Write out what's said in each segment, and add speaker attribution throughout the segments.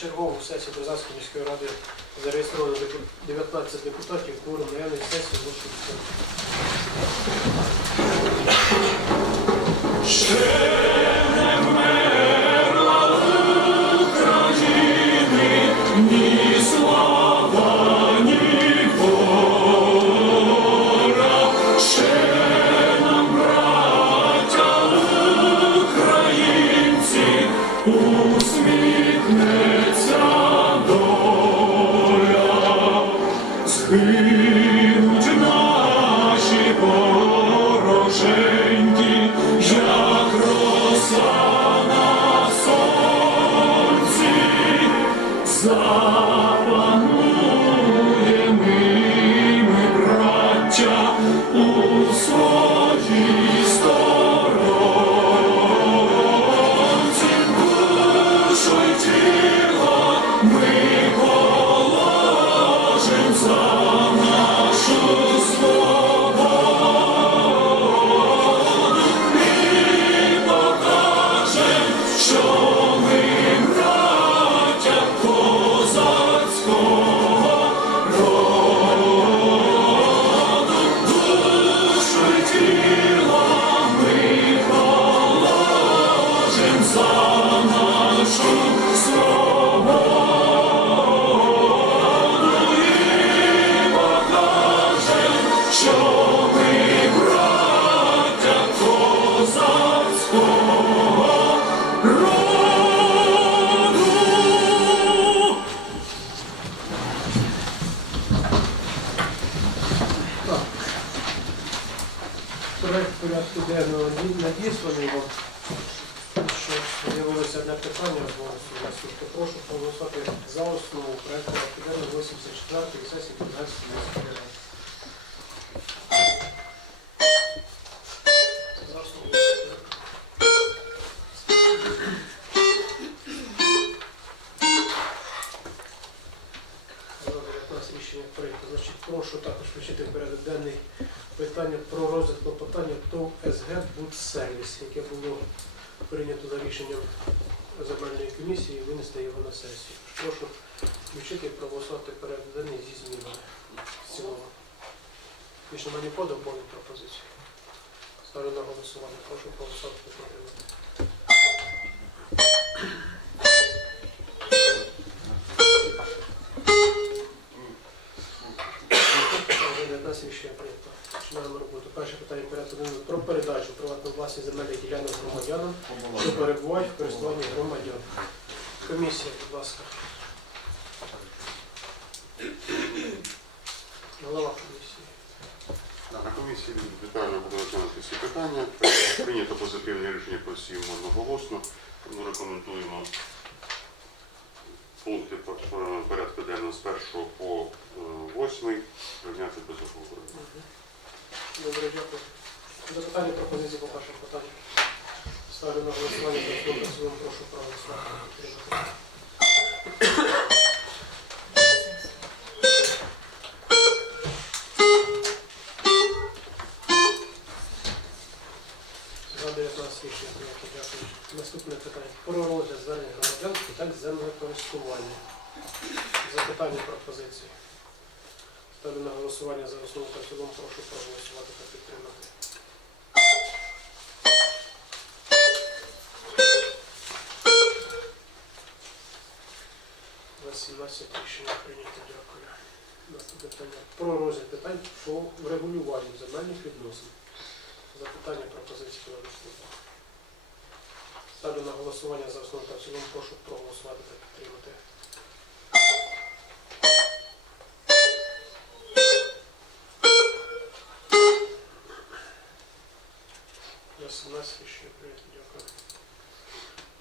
Speaker 1: Чергову сесію Березанської міської ради зареєстровано 19 депутатів, кворум наявної сесії вручується.
Speaker 2: Схилуть
Speaker 1: рішення прийнято. Значить, прошу також включити в порядок денний питання про розгляд клопотання ТОВ СГ Будсервіс, яке було прийнято за рішенням земельної комісії і винести його на сесію. Прошу включити і проголосувати порядок денний зі змінами в цілому. Більше мені подав повну пропозицію. Ставлю на голосування. Прошу проголосувати підтримати. Земельних ділянок громадянам, що перебувають в користуванні громадян. Комісія, будь ласка. Голова комісії.
Speaker 3: На комісії детально буде розглянути всі питання. Прийнято позитивне рішення по всім одноголосно. Тому рекомендуємо пункти по порядку денного з 1 по 8 прийняти без обговорення.
Speaker 1: Добре, дякую. Запитання пропозиції по першому питанню. Ставлю на голосування за цілому. Прошу проголосувати. За 19 рішення прийнято. Дякую. Наступне питання. Про розгляд звернень громадян з питань землекористування. Запитання пропозиції. Ставлю на голосування за основу та цілому. Прошу проголосувати та підтримати. За 17 рішення прийнято. Дякую. Наступне питання. Про розгляд питань по врегулюванню земельних відносин. Запитання пропозиції наступне. Ставлю на голосування за основу та в цілому. Прошу проголосувати та підтримати. 17 рішення прийнято. Дякую.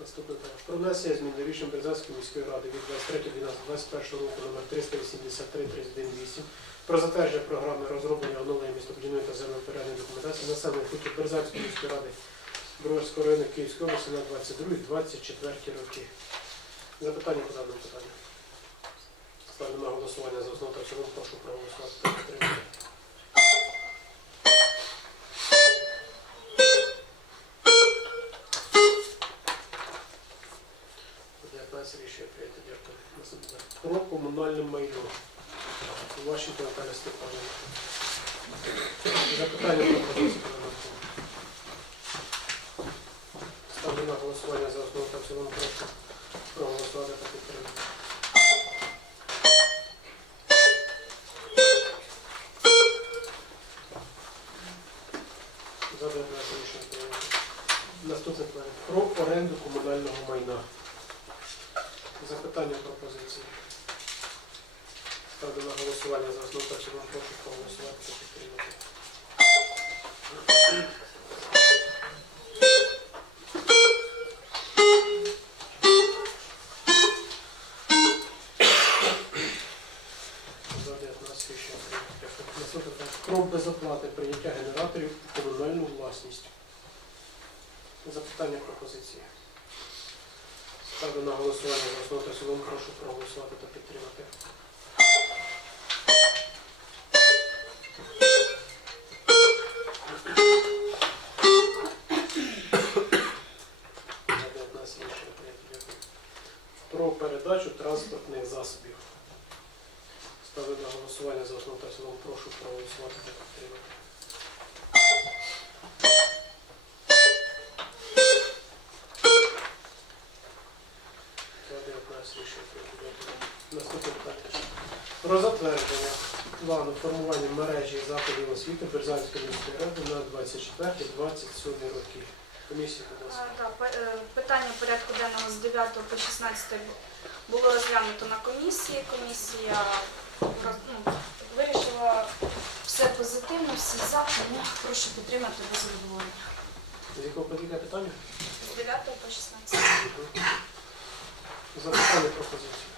Speaker 1: Наступне питання. Про внесення змін до рішень Березанської міської ради від 23.12.21 року номер 383 318 про затвердження програми розроблення оновлення містобудівної та землепорядної документації населених пунктів Березанської міської ради Броварського району Київської області на 22-24 роки. Запитання по даному питанню. Ставлю на голосування за основу та цілому. Прошу проголосувати. Про комунальне майно. Ваші Наталя Степанівна. Запитання пропозиції Павленко. Ставлю на голосування за основу та в цілому прошу проголосувати та підтримати. За 19 рішення прийнято. Наступне питання. Про оренду комунального майна. Запитання пропозиції. Ставлю на голосування за основу та в прошу проголосувати та підтримати. За 19 рішення питання. Про безоплатне прийняття генераторів у комунальну власність. Запитання пропозиції. Ставлю на голосування за основу прошу проголосувати та підтримати. Прошу проголосувати та підтримати. За 19 рішення прийнято. Наступне питання. Про плану формування мережі заходів освіти Берзанської міської ради на 24-27 роки. Комісія, будь ласка.
Speaker 4: Так, е, питання порядку денного з 9 по 16 було розглянуто на комісії. Комісія ну, все позитивно, всі за, тому прошу підтримати без задоволення.
Speaker 1: З якого подвійне питання?
Speaker 4: З 9 по 16.
Speaker 1: Запитання пропозиції.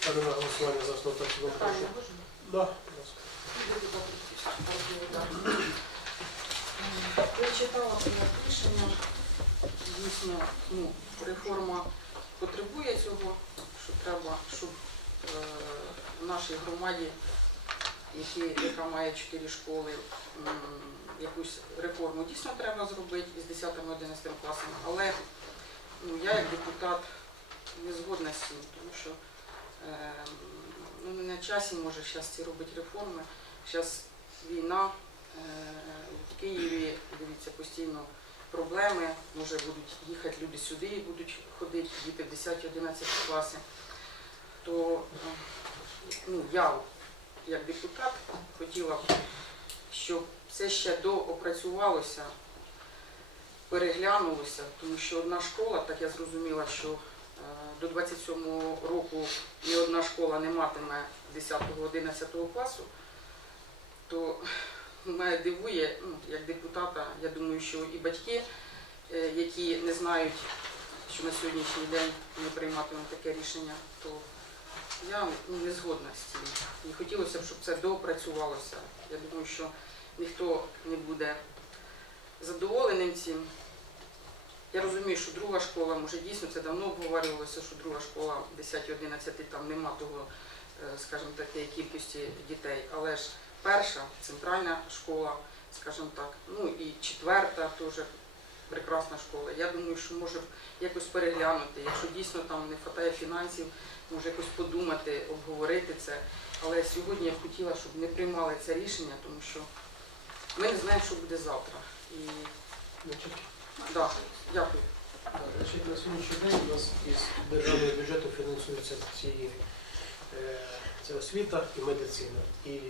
Speaker 1: Ставлю на голосування за основу та в цілому прошу. Да, будь ласка.
Speaker 5: Я читала проект рішення. Дійсно, ну, реформа потребує цього, що треба, щоб в нашій громаді, які, яка має чотири школи, якусь реформу дійсно треба зробити із 10-11 класом. Але ну, я як депутат не згодна з цим, тому що е, ну, не на часі може зараз ці робити реформи. Зараз війна, Е, В Києві, дивіться, постійно проблеми, може будуть їхати люди сюди і будуть ходити, діти в 10-11 класи. То е, ну, я, як депутат, хотіла б, щоб це ще доопрацювалося, переглянулося, тому що одна школа, так я зрозуміла, що е, до 27-го року ні одна школа не матиме 10-11 класу, то мене дивує, ну, як депутата, я думаю, що і батьки, е, які не знають, що на сьогоднішній день ми прийматимемо таке рішення, то я ну, не згодна з цим. І хотілося б, щоб це доопрацювалося. Я думаю, що ніхто не буде задоволеним цим. Я розумію, що друга школа, може дійсно це давно обговорювалося, що друга школа 10-11 там нема того, е, скажімо, такої кількості дітей, але ж перша центральна школа, скажімо так, ну і четверта теж прекрасна школа. Я думаю, що може якось переглянути, якщо дійсно там не вистачає фінансів, може якось подумати, обговорити це. Але сьогодні я б хотіла, щоб не приймали це рішення, тому що ми не знаємо, що буде завтра. І да, дякую.
Speaker 1: значить, на сьогоднішній день у нас із державного бюджету фінансуються ці, е, це освіта і медицина. І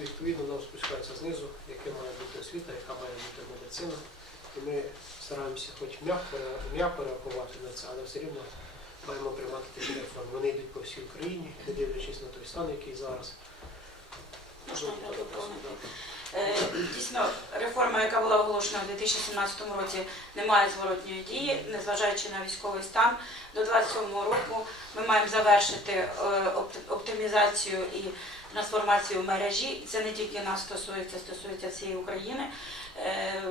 Speaker 1: відповідно нам спускається знизу, яка має бути освіта, яка має бути медицина. І ми стараємося хоч м'яко ре- м'яко реагувати на це, але все рівно маємо приймати такі реформи. Вони йдуть по всій Україні, не дивлячись на той стан, який зараз.
Speaker 6: Е, Дійсно, реформа, яка була оголошена у 2017 році, не має зворотньої дії, незважаючи на військовий стан. До 2027 року ми маємо завершити е, оптимізацію і трансформацію мережі. Це не тільки нас стосується, стосується всієї України. Е,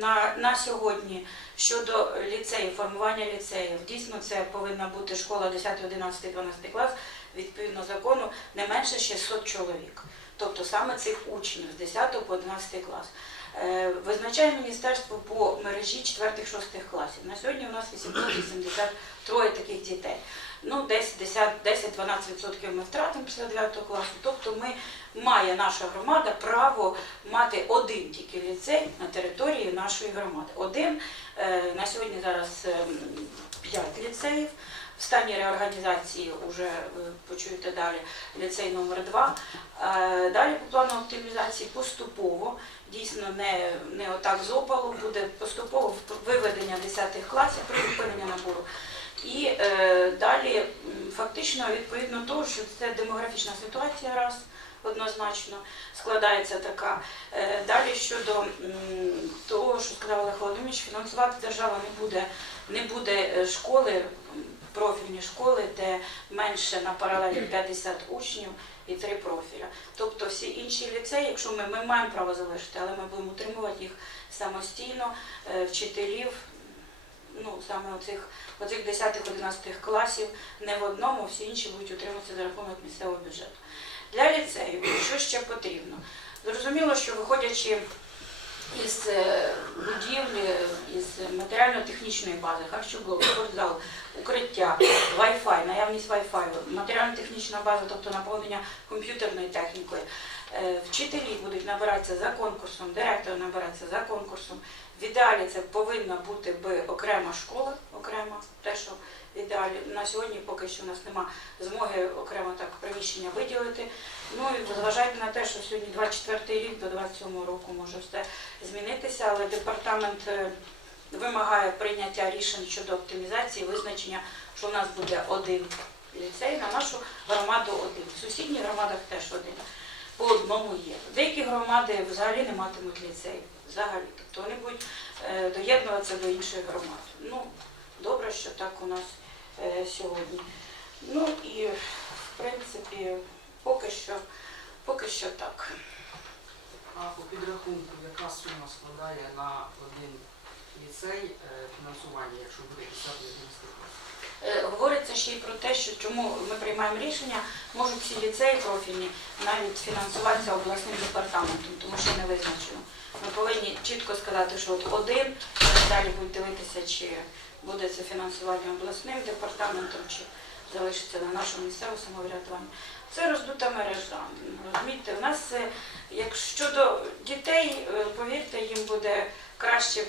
Speaker 6: На, на сьогодні щодо ліцеїв, формування ліцеїв, дійсно це повинна бути школа 10, 11, 12 клас, відповідно закону, не менше 600 чоловік. тобто саме цих учнів з 10 по 11 клас. Е, Визначає міністерство по мережі 4-6 класів. На сьогодні у нас 883 таких дітей. Ну, десь 10 10-12% ми втратимо після 9 класу. Тобто ми має наша громада право мати один тільки ліцей на території нашої громади. Один е, на сьогодні зараз 5 ліцеїв. В стані реорганізації вже ви почуєте далі ліцей номер 2 Далі по плану оптимізації поступово, дійсно не, не отак з опалу, буде поступово виведення 10 класів, призупинення набору. І е, далі фактично відповідно того, що це демографічна ситуація раз однозначно складається така. Е, далі щодо м, того, що сказав Олег Володимирович, фінансувати держава не буде, не буде е, школи, профільні школи, де менше на паралелі 50 учнів і три профіля. Тобто всі інші ліцеї, якщо ми, ми маємо право залишити, але ми будемо утримувати їх самостійно, е, вчителів, ну саме оцих, оцих 10-11 класів, не в одному, всі інші будуть утримуватися за рахунок місцевого бюджету. Для ліцею, що ще потрібно? Зрозуміло, що виходячи із е, будівлі, із матеріально-технічної бази, харчоблок, спортзал, укриття, Wi-Fi, наявність Wi-Fi, матеріально-технічна база, тобто наповнення комп'ютерною технікою. Е, Вчителі будуть набиратися за конкурсом, директор набирається за конкурсом. В ідеалі це повинна бути би окрема школа, окрема, те, що в ідеалі на сьогодні поки що у нас нема змоги окремо так приміщення виділити. Ну і зважайте на те, що сьогодні 24 рік до 27 року може все змінитися, але департамент е, вимагає прийняття рішень щодо оптимізації, визначення, що в нас буде один ліцей, на нашу громаду один. В сусідніх громадах теж один. По одному є. Деякі громади взагалі не матимуть ліцеїв. Взагалі. Тобто вони будуть е, доєднуватися до інших громад. Ну, добре, що так у нас е, сьогодні. Ну і в принципі, поки що, поки що так.
Speaker 5: А по підрахунку, яка сума складає на один ліцей е, фінансування, якщо буде 10 11 клас?
Speaker 6: Е, Говориться ще й про те, що чому ми приймаємо рішення, можуть всі ліцеї профільні навіть фінансуватися обласним департаментом, тому що не визначено. Ми повинні чітко сказати, що от один, далі будуть дивитися, чи буде це фінансування обласним департаментом, чи залишиться на нашому місцевому самоврядуванні. Це роздута мережа. Розумієте, у нас е, як щодо дітей, е, повірте, їм буде краще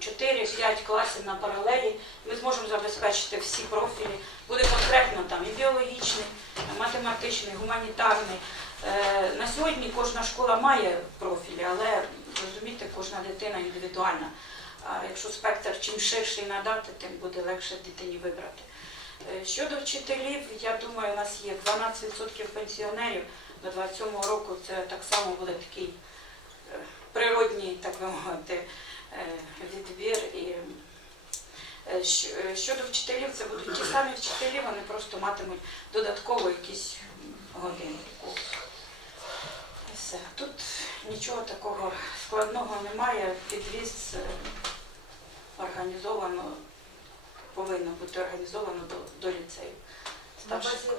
Speaker 6: 4-5 класів на паралелі. Ми зможемо забезпечити всі профілі. Буде конкретно там і біологічний, і математичний, гуманітарний. Е, На сьогодні кожна школа має профілі, але розумієте, кожна дитина індивідуальна. А якщо спектр чим ширший надати, тим буде легше дитині вибрати. Е, Щодо вчителів, я думаю, у нас є 12% пенсіонерів до 27 року. Це так само буде такий природній, так би мовити, е, відбір. І е, е, щодо вчителів, це будуть ті самі вчителі, вони просто матимуть додатково якісь години. Все. Тут нічого такого складного немає. Підвіз організовано, повинно бути організовано до, до ліцею. Старших шкіл.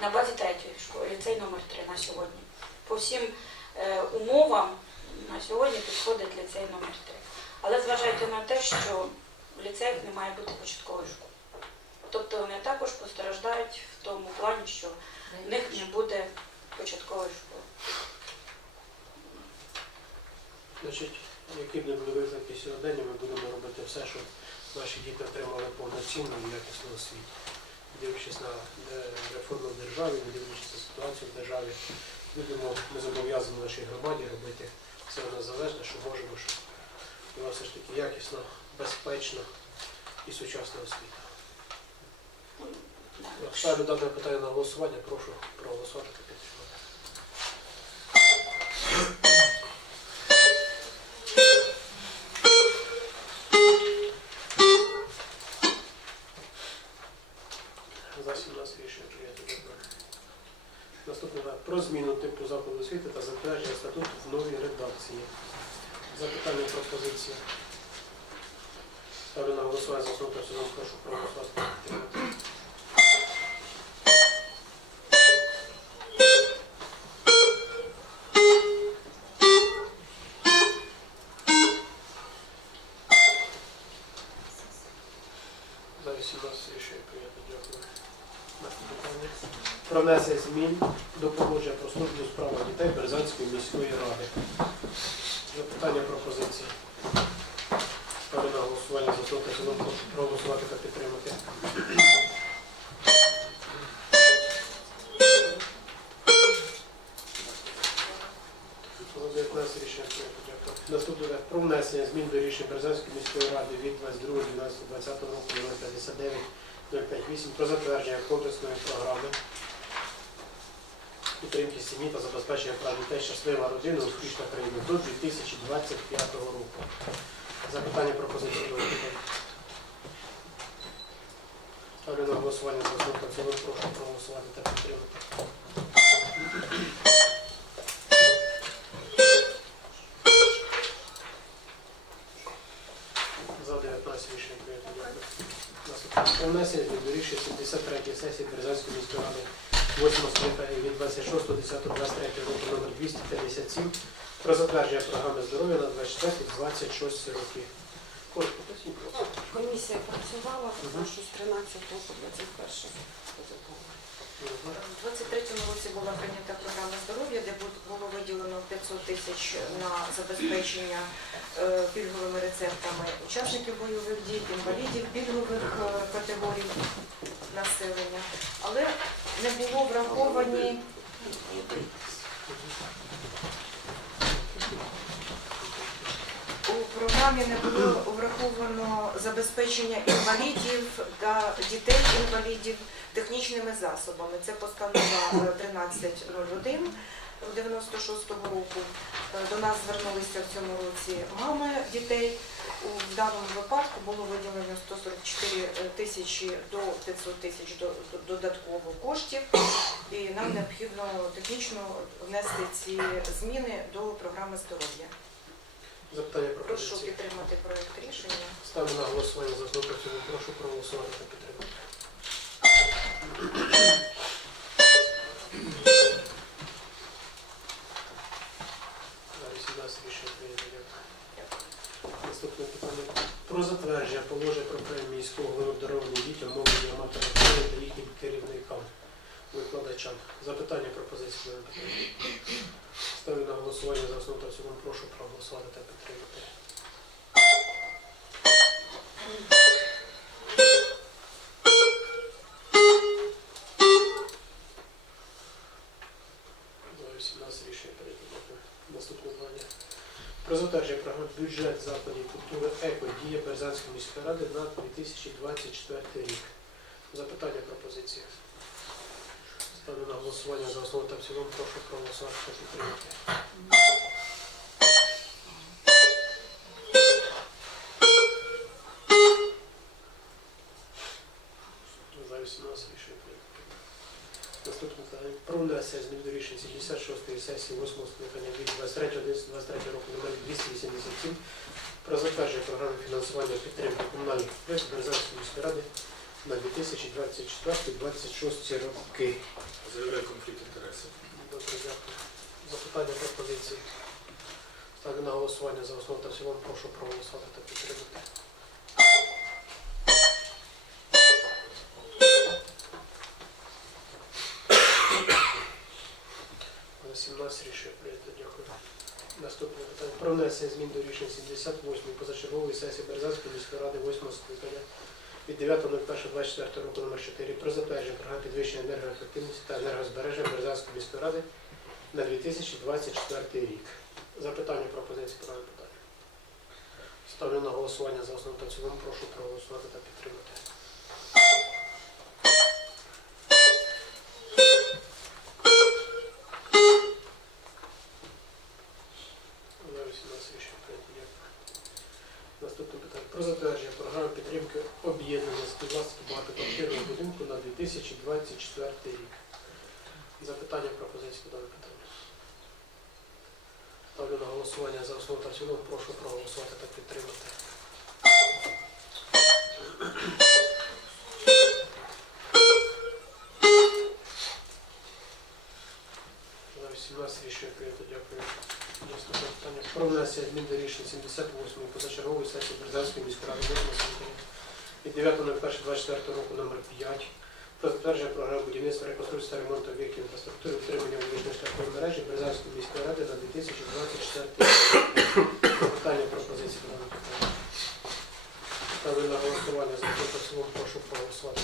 Speaker 6: На базі третьої школи, ліцей номер 3 на сьогодні. По всім умовам на сьогодні підходить ліцей номер 3 Але зважайте на те, що в ліцеях не має бути початкової школи. Тобто вони також постраждають в тому плані, що в них не буде початкової школи.
Speaker 1: Значить, які б не були виклики сьогодення, ми будемо робити все, щоб наші діти отримали повноцінну і якісну освіту. Дивлячись на е, реформи в державі, дивлячись на ситуацію в державі, будемо ми зобов'язані нашій громаді робити все залежне, що можемо, щоб була все ж таки якісна, безпечна і сучасна освіта. Ставлю дане питання на голосування, прошу проголосувати та підтримати. зміну типу закладу освіти та затвердження статуту в новій редакції. Запитання пропозиції. Ставлю на голосування за основу персоналу, прошу проголосувати. За 18 рішення прийнято. Дякую. Про внесення змін до про службу у справах дітей Березанської міської ради. Запитання пропозиції. Ставлю на голосування за цілому. Прошу проголосувати та підтримати. За 19 рішення прийнято. Дякую. Наступне про внесення змін до рішень Березанської міської ради від 22.12.2020 року номер 59 058 про затвердження комплексної програми підтримки сім'ї та забезпечення прав дітей щаслива родина успішна країна до 2025 року. Запитання пропозиції до. Голосування за основу та. Прошу проголосувати та підтримати. 26.10.23 року номер 257 про затвердження програми здоров'я на 24-26 роки. Коротко, поясніть.
Speaker 7: Комісія працювала,
Speaker 1: Мгм.
Speaker 7: з 13 по 21 позитивно.
Speaker 8: У 23-му році була прийнята програма здоров'я, де було виділено 500 тисяч на забезпечення е, пільговими рецептами учасників бойових дій, інвалідів, пільгових е, категорій населення. Але не було враховані у програмі не було враховано забезпечення інвалідів та дітей-інвалідів технічними засобами. Це постанова е, 1301 96-го року. До нас звернулися в цьому році мами дітей. У даному випадку було виділено 144 тисячі до 500 тисяч до- до- додатково коштів, і нам необхідно технічно внести ці зміни до програми здоров'я.
Speaker 1: Запитання
Speaker 8: Прошу
Speaker 1: пропозиції.
Speaker 8: підтримати проект рішення.
Speaker 1: Ставлю на голосування за в цілому. Прошу проголосувати та підтримати. Бюджет заходів культури ЕКО діє Березанської міської ради на 2024 рік. Запитання пропозиції. Ставлю на голосування за основу та в цілому. Прошу проголосувати. Прошу прийняти. Про внесення змін до рішень 76-ї сесії 8 скликання від 23.11.23 року номер 287 про затвердження програми фінансування підтримки комунальних підприємств Березанської міської ради на 2024-2026 роки.
Speaker 9: Заявляю конфлікт інтересів.
Speaker 1: Добре, дякую. Запитання пропозиції. Ставлю на голосування за основу та в цілому. Прошу проголосувати та підтримати. Про внесення змін до рішень 78 позачергової сесії Березанської міської ради 8 скликання від 9.01.24 року номер 4 про затвердження програми підвищення енергоефективності та енергозбереження Березанської міської ради на 2024 рік. Запитання пропозиції правильне питання. Ставлю на голосування за основу та цілому. Прошу проголосувати та підтримати. За 18 рішення прийнято. Дякую. Наступне питання. Про затвердження програми підтримки об'єднання співвласників багатоквартирного будинку на 2024 рік. Запитання пропозиції по даному питанню. Ставлю на голосування за основу та цілому. Прошу проголосувати та підтримати. За 18 рішення прийнято. Дякую. Наступне питання. Про внесення змін до рішень 78 позачергової сесії Березанської міської ради від 9.01.24 року номер 5 про затвердження програми будівництва, реконструкції та ремонту об'єктів інфраструктури, утримання вуличної шляхової мережі Березанської міської ради на 2024 рік. Питання пропозиції даного питання. Ставлю на голосування за те, цілому прошу проголосувати.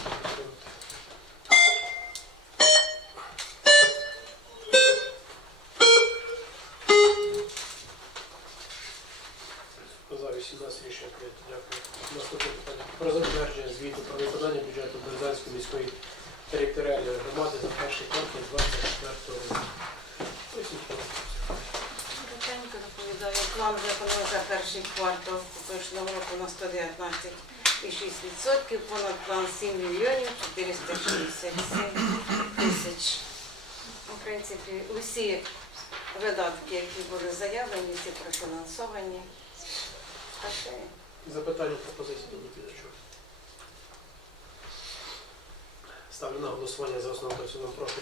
Speaker 6: План виконав за перший квартал поточного року на 119,6%, понад план 7 мільйонів 467 тисяч. В принципі, усі видатки, які були заявлені, всі профінансовані.
Speaker 1: Запитання пропозиції до доповідачу. Ставлю на голосування за основу та в цілому. Прошу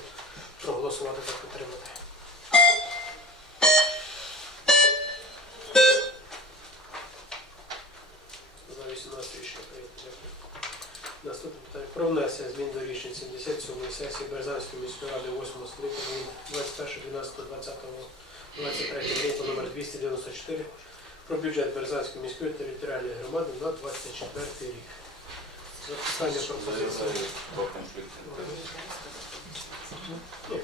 Speaker 1: проголосувати та підтримати. Про внесення змін до рішень 77-ї сесії Березанської міської ради 8 скликання від 21.12.20 року номер 294 про бюджет Березанської міської територіальної громади на 24 рік. Запитання пропозиції. Ні.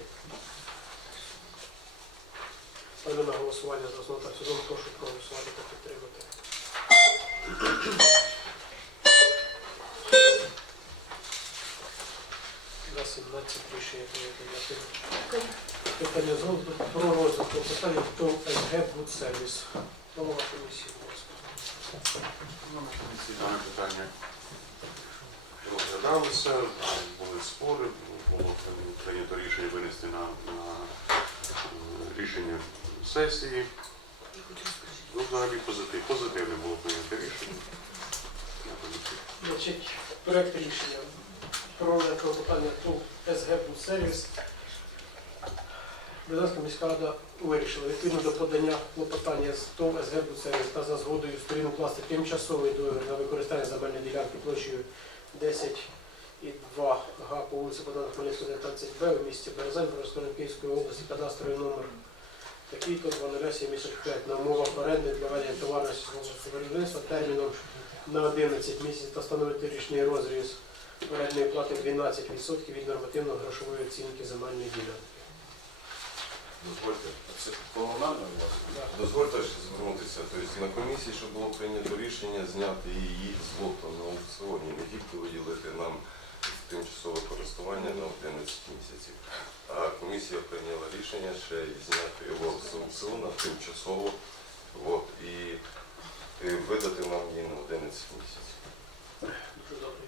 Speaker 1: Ставлю на голосування за основу та в цілому. Прошу проголосувати та підтримати. За 17 рішення прийнято. Питання з розгляду про розвитку питання ТОВ СГ «Будсервіс». Голова комісії, будь ласка.
Speaker 3: Дане питання розглядалося, були спори, було прийнято рішення винести на, на е, рішення сесії. Ну, взагалі позитив. Позитивне було прийнято рішення.
Speaker 1: Значить, проект рішення про розгляд питання ТОВ СГ «Будсервіс». Березанська міська рада вирішила. Відповідно до подання клопотання з ТОВ СГ «Будсервіс» та за згодою сторін укласти тимчасовий договір на використання земельної ділянки площею 10 і 2 га по вулиці Богдана Хмельницького, 19Б у місті Березань, Борозької Київської області, кадастровий номер. Такий-то 2075 на умовах оренди для ведення товарного сільськогосподарського виробництва терміном на 11 місяців та встановити річний розріз орендної плати 12% від нормативно-грошової оцінки земельної ділянки.
Speaker 10: Дозвольте, це комунальна власність. Дозвольте ще звернутися. Тобто на комісії, щоб було прийнято рішення зняти її з лоту на аукціоні, не тільки виділити нам тимчасове користування на 11 місяців. А комісія прийняла рішення ще й зняти його з аукціону тимчасово от, і, і видати нам її на 11 місяців.
Speaker 1: Дуже добре.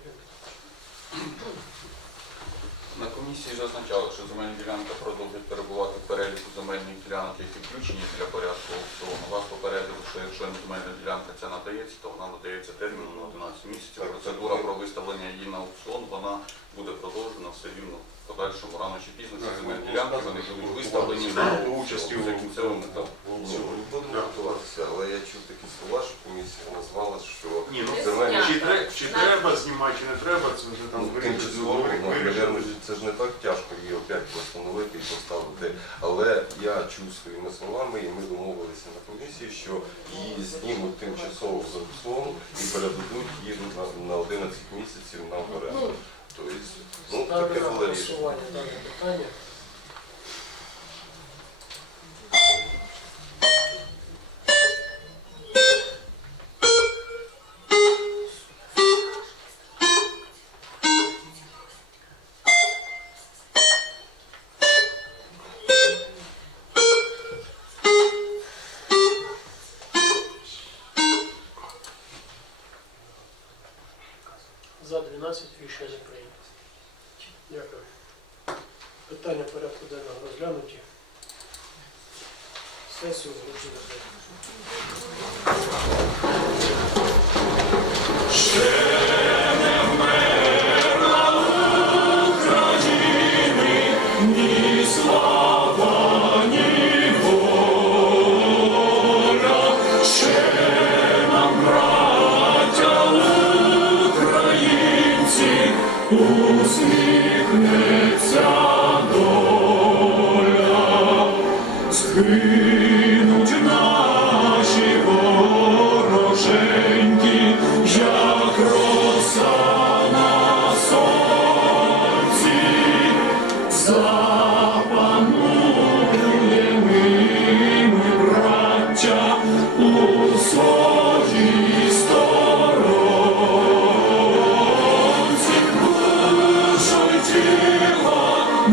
Speaker 11: На комісії зазначали, що земельна ділянка продовжить перебувати в переліку земельних ділянок, які включені для порядку аукціону. Вас попередили, що якщо земельна ділянка ця надається, то вона надається терміном на 11 місяців. Процедура про виставлення її на аукціон, вона буде продовжена все рівно подальшому рано чи пізно. Ці земельні ділянки вони будуть виставлені на
Speaker 3: До участі у
Speaker 11: за.
Speaker 10: Ні, ми будемо готуватися, але я чув такі слова, що комісія назвала, що
Speaker 3: Ні, ну,
Speaker 10: земельні
Speaker 3: чи, тре- чи треба знімати, чи не треба, це вже там
Speaker 10: Ну,
Speaker 3: вирішили.
Speaker 10: тимчасово, ну, наверно, це ж не так тяжко її опять постановити і поставити. Але я чув своїми словами, і ми домовилися на комісії, що її знімуть тимчасово з аукціону і передадуть її на, на 11 місяців на оренду. Тобто, ну, таке було рішення.
Speaker 1: дане питання. Сесію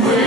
Speaker 2: away.